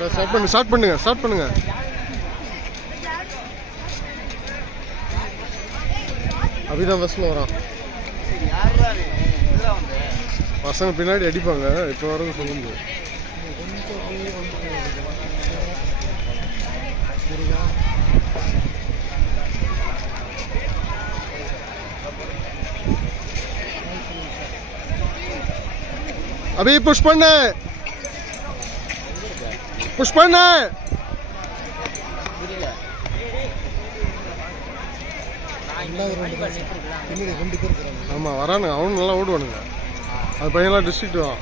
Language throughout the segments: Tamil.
ஸ்டார்ட் பண்ணுங்க. அபிதான் பஸ்ல வரான். பசங்க பின்னாடி அடிப்பாங்க. இப்போ வரைக்கும் சொல்ல முடியாது. अभी पुश பண்ணு. ஆமா வரானுங்க. அவனு நல்லா ஓடுவானுங்க. அது பையன்லாம் டிஸ்ட்ரிக்ட் தான்.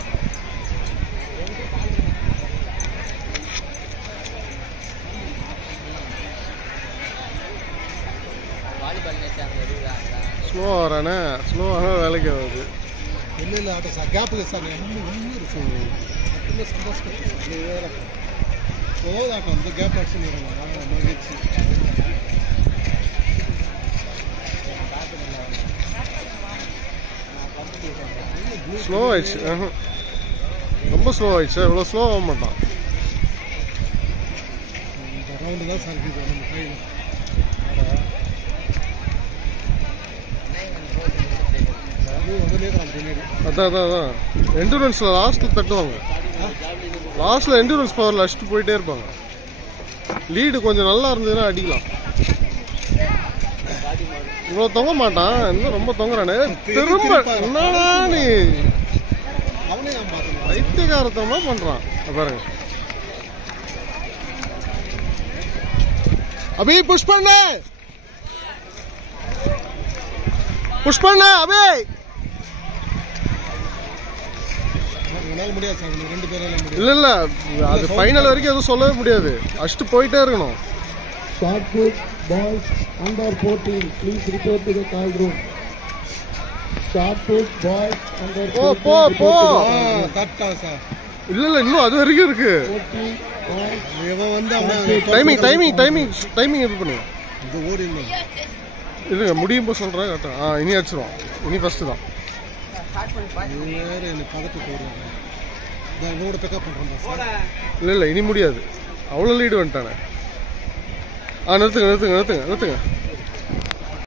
ஸ்லோவா வரானே. ஸ்லோவாக வேலைக்கு ஆகுது. ಇಲ್ಲ ಆಟ ಸರ್ ಗ್ಯಾಪ್ ಇದೆ ಸರ್ ತುಂಬ ಸಂತೋಷ ಹೋದಾಟ ಒಂದು ಗ್ಯಾಪ್ ಆಡ್ಸಿಲ್ಲ ஸ்லோ ஆயிடுச்சு. ரொம்ப ஸ்லோ ஆயிடுச்சு. இவ்வளோ ஸ்லோ ஆக மாட்டான். ரவுண்டு தான் சார் இருக்குது நம்ம கையில். அதான் எண்டூரன்ஸ்ல லாஸ்ட்ல தட்டுவாங்க. லாஸ்ட்ல எண்டூரன்ஸ் பவர்ல அடிச்சுட்டு போயிட்டே இருப்பாங்க. லீடு கொஞ்சம் நல்லா இருந்ததுன்னா அடிக்கலாம். இவ்வளவு தொங்க மாட்டான். இன்னும் ரொம்ப தொங்குறானே. திரும்ப என்னடா நீ வைத்தியகாரத்தமா பண்றான் பாருங்க. அபி புஷ் பண்ணு அபி. இல்ல அது ஃபைனல் வரைக்கும் எதுவும் சொல்லவே முடியாது. அடிச்சுட்டு போயிட்டே இருக்கணும். Shot put balls under 14. Please report to the call room. Shot put balls under 14. போ. இல்ல இன்னும் அது வரைக்கும் இருக்கு. இவன் வந்து டைமிங் எப்படி பண்ணுங்க. இது ஓடிங்க. இல்லைங்க முடியும் போது சொல்றேன். கரெக்டா இனி அடிச்சிருவோம். இனி ஃபர்ஸ்ட் தான். இல்ல இனி முடியாது. அவ்வளோ லீடு வந்துட்டானே. நிறுத்துங்க.